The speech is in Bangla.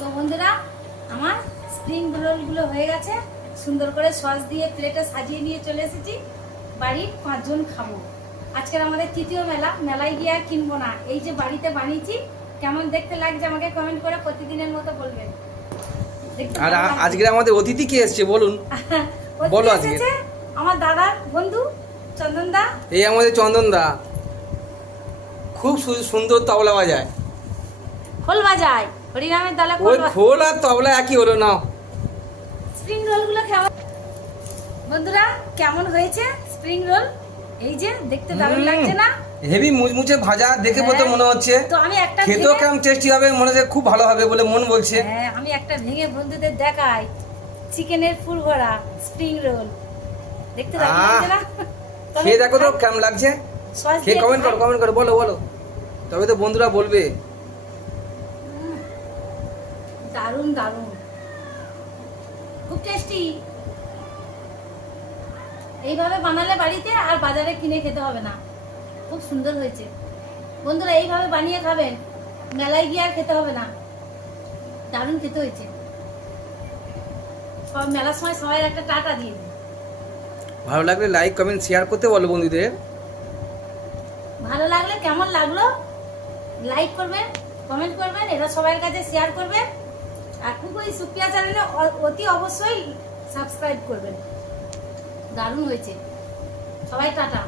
তো বন্ধুরা, আমার স্প্রিং রোলগুলো হয়ে গেছে। সুন্দর করে সস দিয়ে প্লেটে সাজিয়ে নিয়ে চলে এসেছি। বাড়ির 5 জন খাবো। আজকের আমাদের তৃতীয় মেলা। মেলায় গিয়ে আর কিনবো না, এই যে বাড়িতে বানিয়েছি। কেমন দেখতে লাগছে আমাকে কমেন্ট করে প্রতিদিনের মতো বলবেন। আর আজকে আমাদের অতিথি কে এসেছে বলুন? বলো আজকে। আমার দাদার বন্ধু চন্দন দা। এই আমাদের চন্দন দা খুব সুন্দর তবলা বাজায়। খোল বাজায়, হরিনামের তালে ওই খোল আর তবলা একই হলো না। স্প্রিং রোলগুলো কেমন বন্ধুরা, কেমন হয়েছে স্প্রিং রোল? এই যে দেখতে দারুণ লাগছে না? হেভি মুচমুচে ভাজা দেখে বলতে মনে হচ্ছে। তো আমি একটা খেতেও কেমন টেস্টি হবে, মনে হচ্ছে খুব ভালো হবে বলে মন বলছে। হ্যাঁ, আমি একটা ভেঙে বন্ধুদের দেখাই। চিকেনের ফুল ভরা স্প্রিং রোল দেখতে দারুণ লাগছে না? খেয়ে দেখো তো কেমন লাগছে। খেয়ে কমেন্ট করো বলো তবে তো বন্ধুরা বলবে। দারুণ দারুণ, খুব টেস্টি। এইভাবে বানালে বাড়িতে আর বাজারে কিনে খেতে হবে না। খুব সুন্দর হয়েছে বন্ধুরা, এইভাবে বানিয়ে খাবেন, মেলায় গিয়ে আর খেতে হবে না। দারুণ খেতে হয়েছে। সব মেলার সময় সবাই একটা টাটা দিয়ে দিন। ভালো লাগলে লাইক কমেন্ট শেয়ার করতে বলো বন্ধুদের। ভালো লাগলে কেমন লাগলো লাইক করবেন, কমেন্ট করবেন, এটা সবার কাছে শেয়ার করবেন। আর কুকুই সুপ্রিয়া চ্যানেলে অতি অবশ্যই সাবস্ক্রাইব করবেন। দারুণ হয়েছে। সবাই টাটা।